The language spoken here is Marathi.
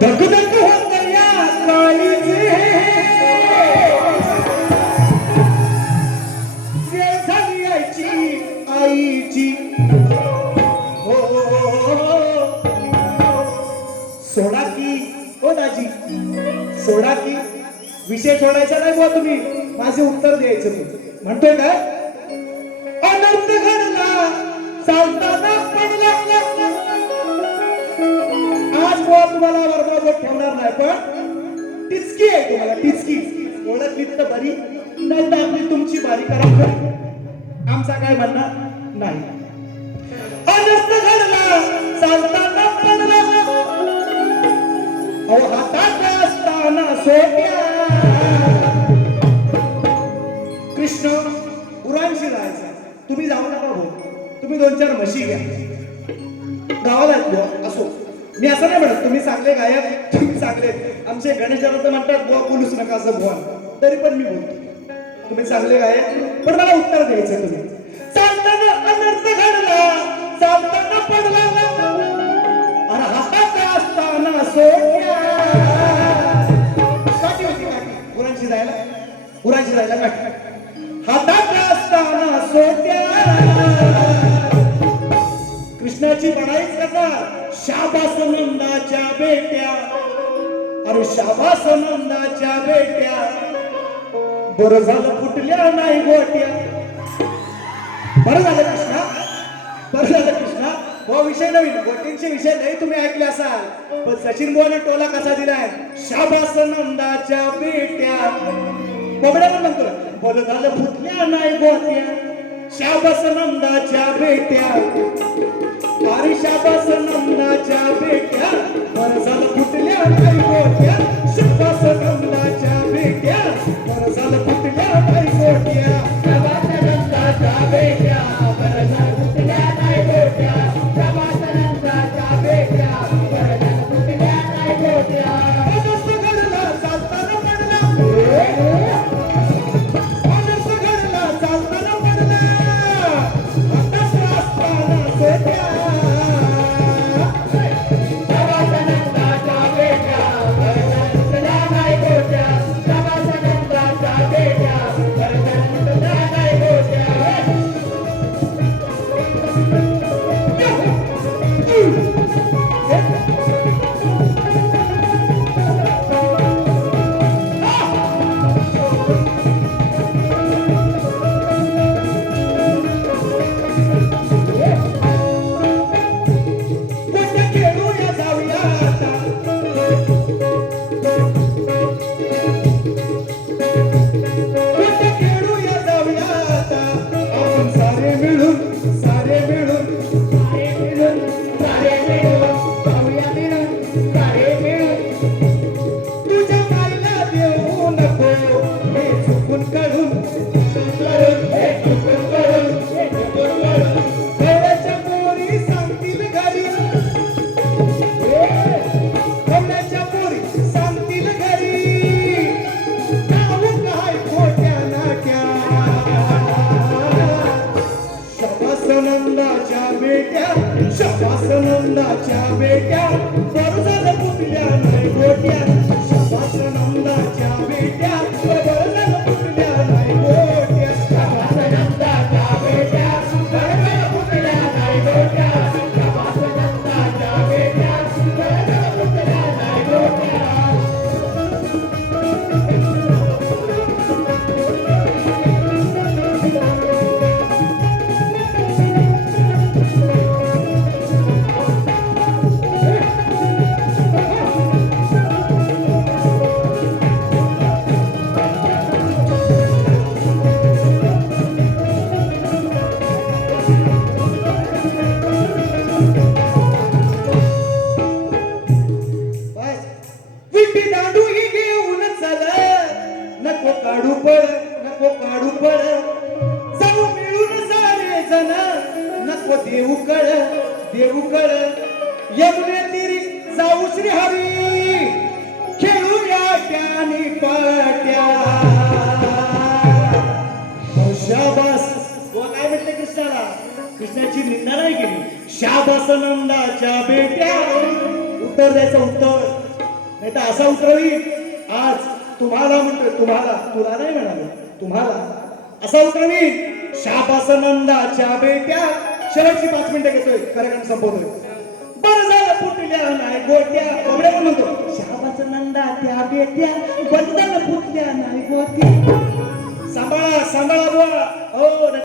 धकधक होत या काळीची आईची हो सोडा की हो दाजी। सोडा की। विषय सोडायचा नाही बुवा तुम्ही. माझे उत्तर द्यायचं तुम्ही म्हणतोय काय अनंत घडला चालताना पडला. आज तुम्हाला वर्गावर ठेवणार नाही पण टिचकी आहे तुम्हाला टिचकी. ओळखली तर बरी. नाही तर आपली तुमची बारी करा. आमचा काय म्हणणार नाही. अनंत घडला चालताना पडला. अहो हातात असताना सोप्या. कृष्ण उरांशी राहायचा. तुम्ही जाऊ नका भाऊ. तुम्ही दोन चार म्हशी घ्या. गावाला असो. मी असं नाही म्हणत तुम्ही चांगले गायक तुम्ही चांगले. आमचे गणेश दादा म्हणतात बुवा बोलूच नका असं बुवा. तरी पण मी बोलतो. तुम्ही चांगले गायक पण मला उत्तर द्यायचं तुम्ही. चालताना अनर्थ घडला चालताना पडला अरे हातात असताना सोन्या. काठी होती काठी. गुरांची जायला? गुरांची जायला काठी हातात असताना सोट्या शाबास नंदाच्या बेट्या. अरे शाबास नंदाच्या बेट्या. बरं झालं फुटल्या नाही गोट्या. बरं झालं कृष्णा. बरं झालं कृष्णा. हो विषय नवीन. गोटींचे विषय नाही तुम्ही ऐकले असाल. पण सचिन बोने टोला कसा दिलाय? शाबास नंदाच्या बेट्या. कोबड्या पण म्हणतो बरं झालं फुटल्या नाही गोट्या. शाबास नंदाच्या बेट्या. अरे शाबास नंदाच्या बेट्या बरं झालं फुटल्या नाही गोट्या शाबास नंदाच्या बेट्या बरं झालं फुटल्या नाही गोट्या शाबास नंदाच्या बेट्या शपासनंदाच्या बेट्या बरं झालं फुटल्या नाही गोट्या नको काढू पळ. जाऊ मिळून सारे जण. नको देऊ कळ देऊ कळ. यमुने तिरी जाऊ श्री हरी खेळूया त्यानी पाट्या. शाबास. काय म्हणते कृष्णाला? कृष्णाची निंदा नाही केली. शाबास नंदाच्या बेट्या. उत्तर द्यायचं उत्तर. नाही तर असा उत्तर होईल. आज तुम्हाला म्हणतोय तुम्हाला. तुला नाही म्हणाले. तुम्हाला असा उत्तर होईल शाबास नंदाच्या बेट्या. शेवटची पाच मिनिटं घेतोय. कार्यक्रम संपवतोय. बरं झालं फुटल्या नाही गोट्या. कोंबड्या पण म्हणतो? शाबास नंदा त्या बेट्या झालं फुटल्या नाही गोट्या. सांभाळा सांभाळा बुवा. हो